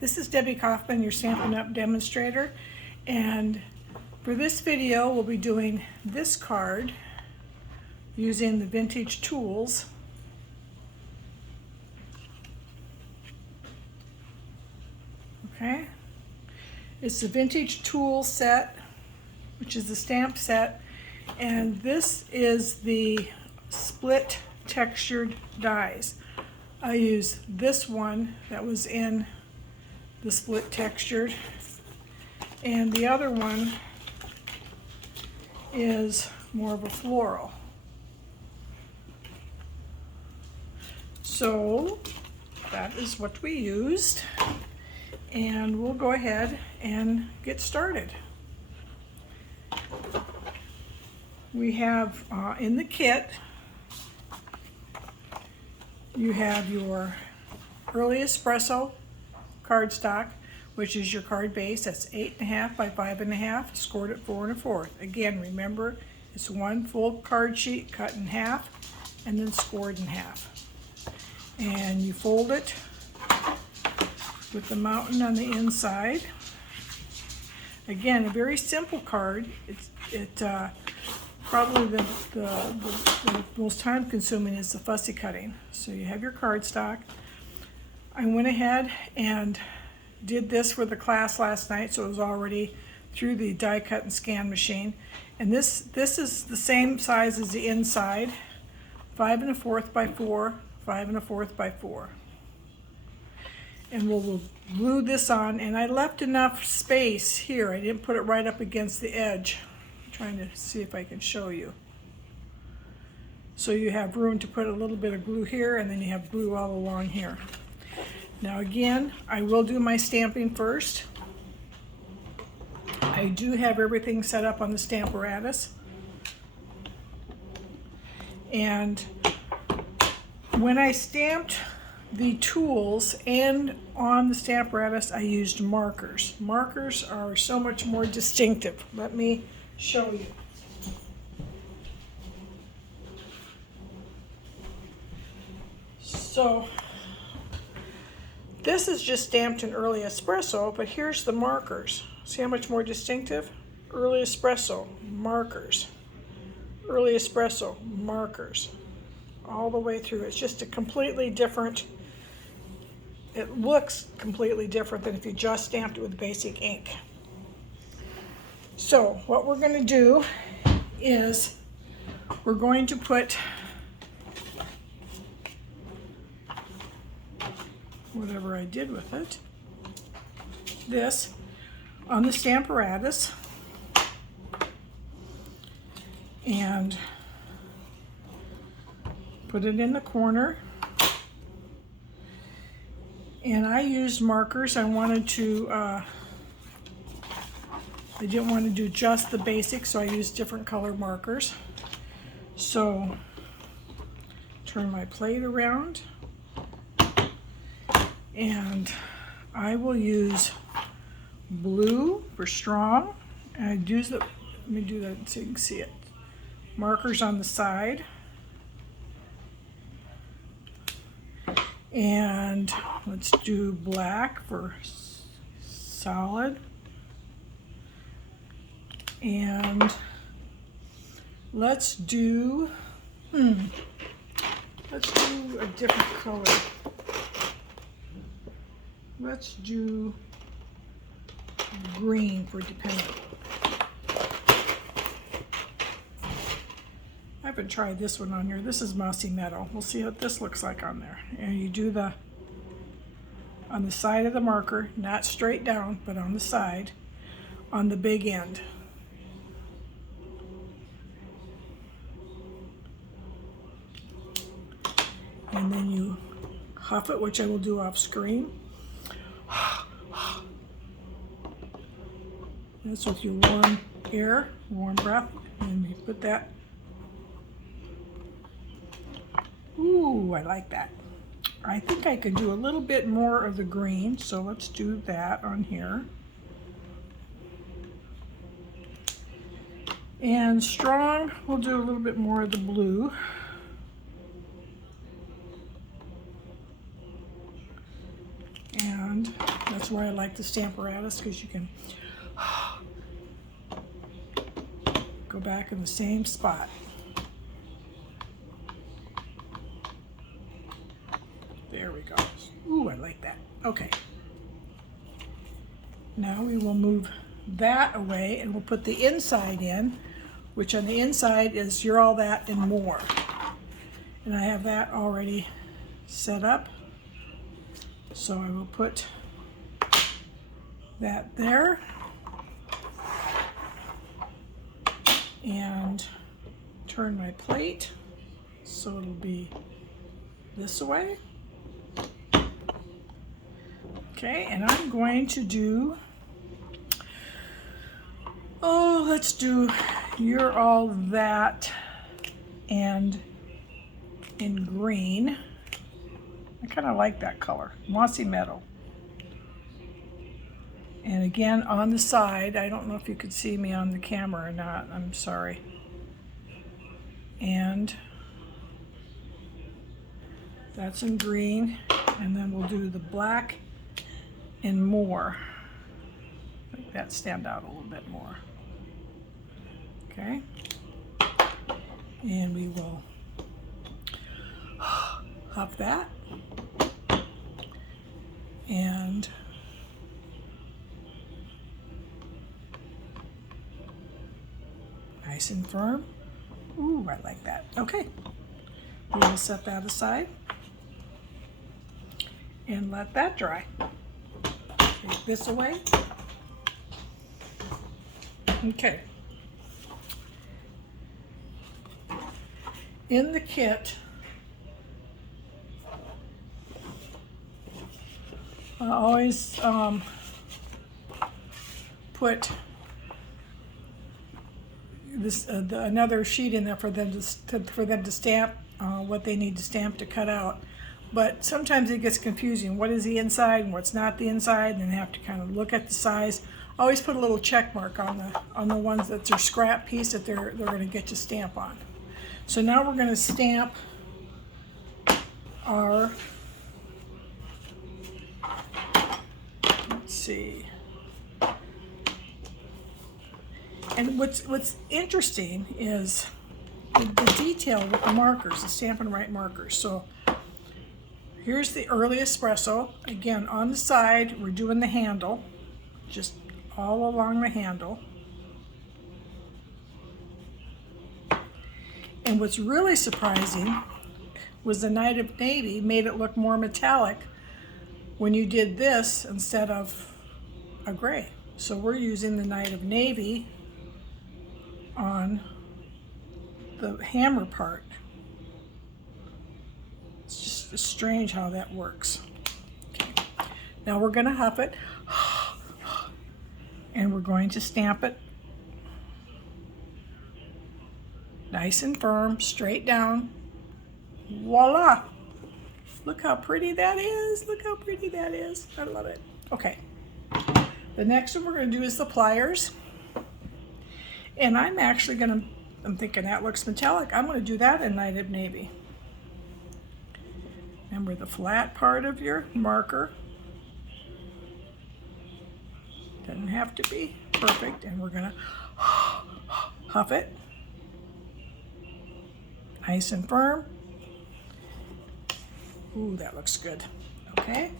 this is Debi Kaufman, your Stampin' Up! Demonstrator, and for this video we'll be doing this card using the vintage tools. Okay, it's the vintage tool set, which is the stamp set, and this is the split textured dies. I use this one that was in the split textured, and the other one is more of a floral. So that is what we used, and we'll go ahead and get started. We have in the kit, you have your early espresso cardstock, which is your card base. That's 8.5 by 5.5, scored at 4 1/4. Again, remember, it's one full card sheet cut in half and then scored in half. And you fold it with the mountain on the inside. Again, a very simple card. Probably the most time consuming is the fussy cutting. So you have your cardstock. I went ahead and did this for the class last night, so it was already through the die cut and scan machine. And this is the same size as the inside, 5 1/4 by 4, 5 1/4 by 4. And we'll glue this on, and I left enough space here. I didn't put it right up against the edge. Trying to see if I can show you. So you have room to put a little bit of glue here, and then you have glue all along here. Now again, I will do my stamping first. I do have everything set up on the Stamparatus. And when I stamped the tools and on the Stamparatus, I used markers. Markers are so much more distinctive. Let me show you. So this is just stamped in early espresso, but here's the markers. See how much more distinctive? Early espresso, markers. Early espresso, markers. All the way through. It's just a completely different, it looks completely different than if you just stamped it with basic ink. So what we're going to do is we're going to put whatever I did with it, this, on the Stamparatus, and put it in the corner. And I used markers. I wanted to I didn't want to do just the basic, so I used different color markers. So turn my plate around, and I will use blue for strong. And I'd use the, let me do that so you can see it. Markers on the side. And let's do black for solid. And let's do a different color. Let's do green for dependent. I haven't tried this one on here. This is mossy meadow. We'll see what this looks like on there. And you do the on the side of the marker, not straight down, but on the side, on the big end. And then you huff it, which I will do off screen. That's with your warm air, warm breath, and you put that. Ooh, I like that. I think I could do a little bit more of the green, so let's do that on here. And strong, we'll do a little bit more of the blue. And That's why I like the Stamparatus, because you can go back in the same spot. There we go. Ooh, I like that. Okay. Now we will move that away and we'll put the inside in, which on the inside is You're All That and More. And I have that already set up. So I will put that there. And turn my plate so it'll be this way. Okay, and I'm going to do, let's do You're All That and in green. I kind of like that color, mossy meadow. And again, on the side, I don't know if you could see me on the camera or not, I'm sorry. And that's in green, and then we'll do the black and more. Make that stand out a little bit more. Okay. And we will huff that. And nice and firm. Ooh, I like that. Okay. We will set that aside and let that dry. Take this away. Okay. In the kit, I always put this another sheet in there for them to stamp what they need to stamp to cut out. But sometimes it gets confusing. What is the inside and what's not the inside, and then have to kind of look at the size. Always put a little check mark on the ones that's their scrap piece that they're going to get to stamp on. So now we're going to stamp our, let's see. And what's interesting is the detail with the markers, the Stampin' Right markers. So here's the early espresso. Again, on the side, we're doing the handle, just all along the handle. And what's really surprising was the Night of Navy made it look more metallic when you did this instead of a gray. So we're using the Night of Navy on the hammer part. It's just strange how that works. Okay. Now we're going to huff it and we're going to stamp it nice and firm, straight down. Voila! Look how pretty that is. Look how pretty that is. I love it. Okay. The next one we're going to do is the pliers. And I'm actually going to, I'm thinking that looks metallic. I'm going to do that in Night of Navy. Remember the flat part of your marker. Doesn't have to be perfect. And we're going to huff it. Nice and firm. Ooh, that looks good. Okay.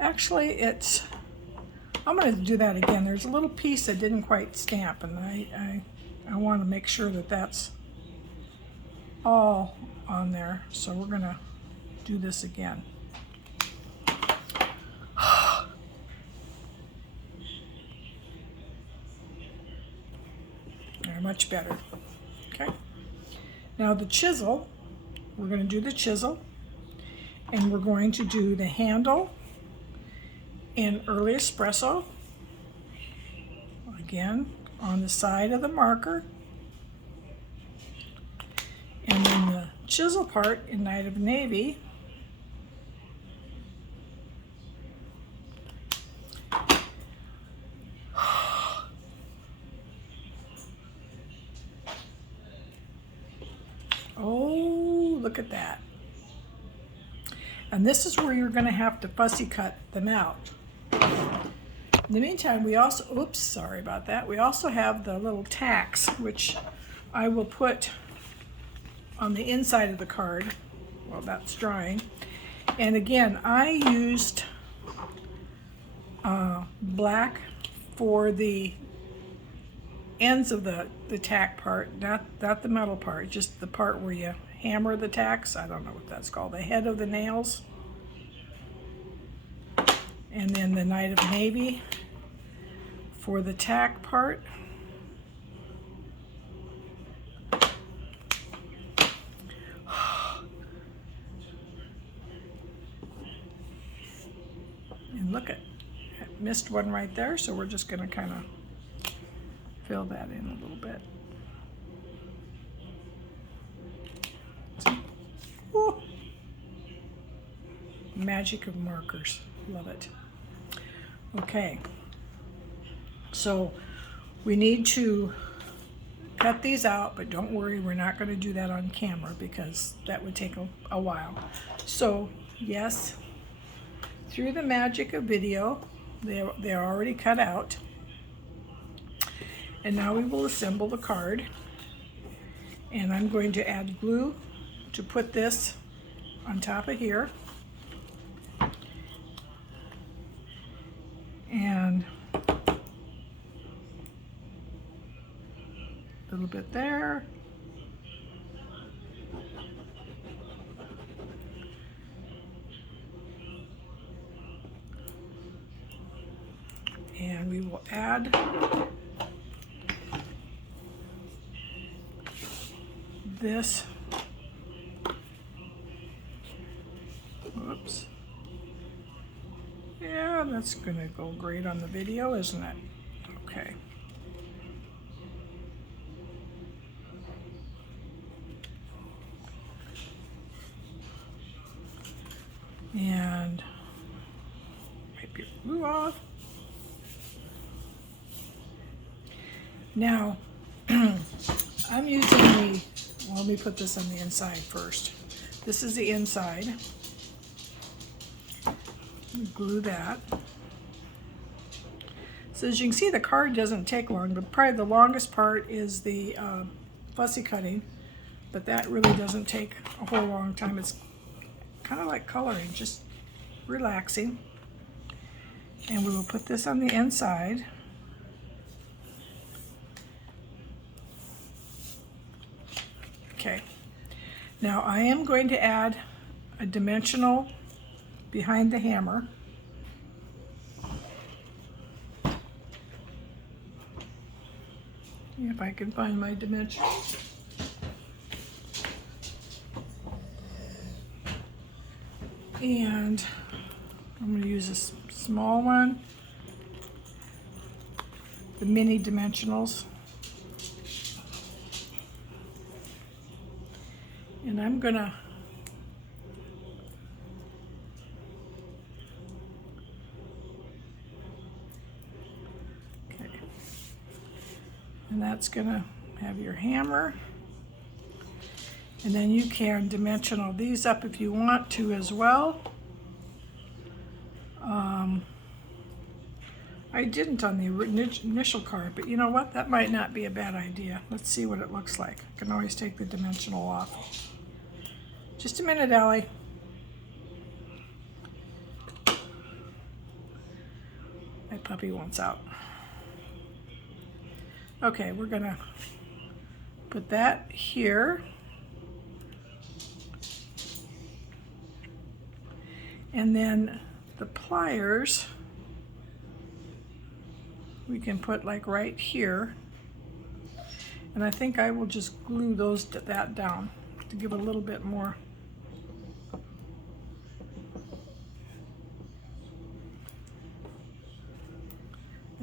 Actually, I'm going to do that again. There's a little piece that didn't quite stamp, and I want to make sure that that's all on there. So we're going to do this again. They're much better. Okay. Now the chisel, we're going to do the chisel, and we're going to do the handle in early espresso, again on the side of the marker, and then the chisel part in Night of Navy. Oh, look at that. And this is where you're going to have to fussy cut them out. In the meantime, we also, oops, sorry about that. We also have the little tacks, which I will put on the inside of the card while that's drying. And again, I used black for the ends of the tack part, not the metal part, just the part where you hammer the tacks. I don't know what that's called, the head of the nails. And then the Night of Navy for the tack part. And look at, I missed one right there, so we're just going to kind of fill that in a little bit. Woo. Magic of markers, love it. Okay, so we need to cut these out, but don't worry, we're not going to do that on camera because that would take a while. So yes, through the magic of video, they're already cut out. And now we will assemble the card. And I'm going to add glue to put this on top of here. And a little bit there. And we will add this. Whoops. Yeah, that's gonna go great on the video, isn't it? Okay. And wipe your glue off. Now, I'm using the, well, let me put this on the inside first. This is the inside. Glue that. So as you can see, the card doesn't take long, but probably the longest part is the fussy cutting, but that really doesn't take a whole long time. It's kind of like coloring, just relaxing. And we will put this on the inside. Okay, now I am going to add a dimensional behind the hammer. If I can find my dimension. And I'm going to use a small one, the mini dimensionals. And I'm going to and that's going to have your hammer. And then you can dimensional these up if you want to as well. I didn't on the initial card, but you know what? That might not be a bad idea. Let's see what it looks like. I can always take the dimensional off. Just a minute, Ellie. My puppy wants out. Okay, we're gonna put that here. And then the pliers, we can put like right here. And I think I will just glue that down to give it a little bit more.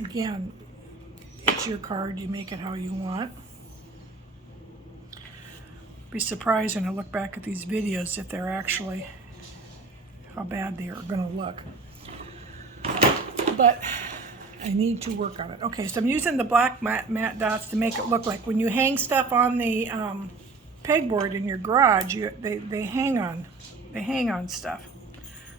Again, it's your card, you make it how you want. Be surprised when I look back at these videos if they're actually, how bad they are going to look. But I need to work on it. Okay, so I'm using the black matte dots to make it look like when you hang stuff on the pegboard in your garage, they hang on stuff.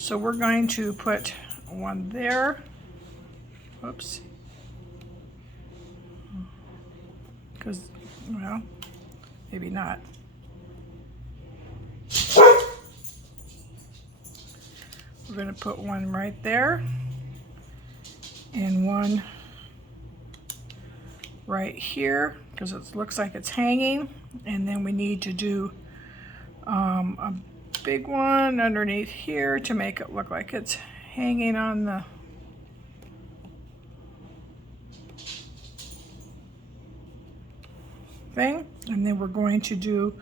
So we're going to put one there. Whoops. Because, well, maybe not. We're going to put one right there and one right here because it looks like it's hanging. And then we need to do a big one underneath here to make it look like it's hanging on the thing. And then we're going to do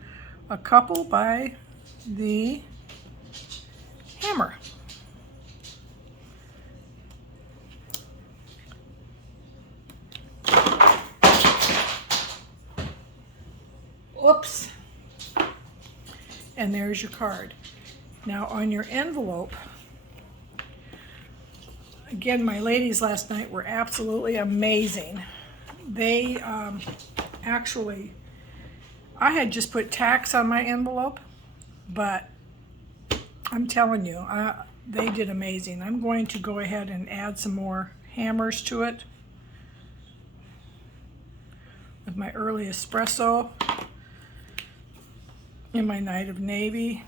a couple by the hammer. Whoops. And there's your card. Now on your envelope, again, my ladies last night were absolutely amazing. They actually, I had just put tacks on my envelope, but I'm telling you, they did amazing. I'm going to go ahead and add some more hammers to it with my early espresso and my night of navy.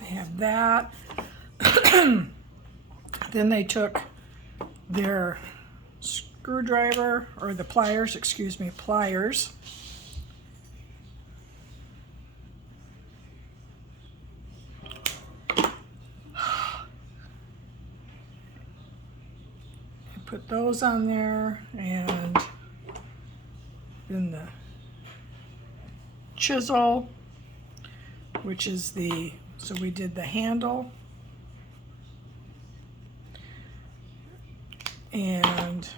They have that. Then they took their screwdriver, or the pliers, excuse me, pliers. Put those on there, and then the chisel, which is the, so we did the handle, and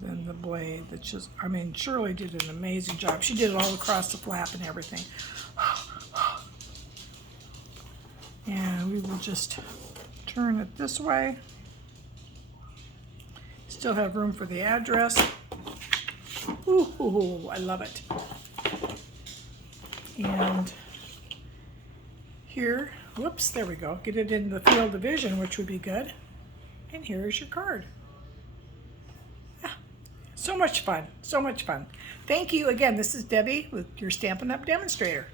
then the blade, the chisel. I mean, Shirley did an amazing job. She did it all across the flap and everything. And we will just turn it this way. Still have room for the address. Ooh, I love it. And here, whoops, there we go. Get it in the field of vision, which would be good. And here's your card. Yeah, so much fun, so much fun. Thank you again. This is Debbie with your Stampin' Up! Demonstrator.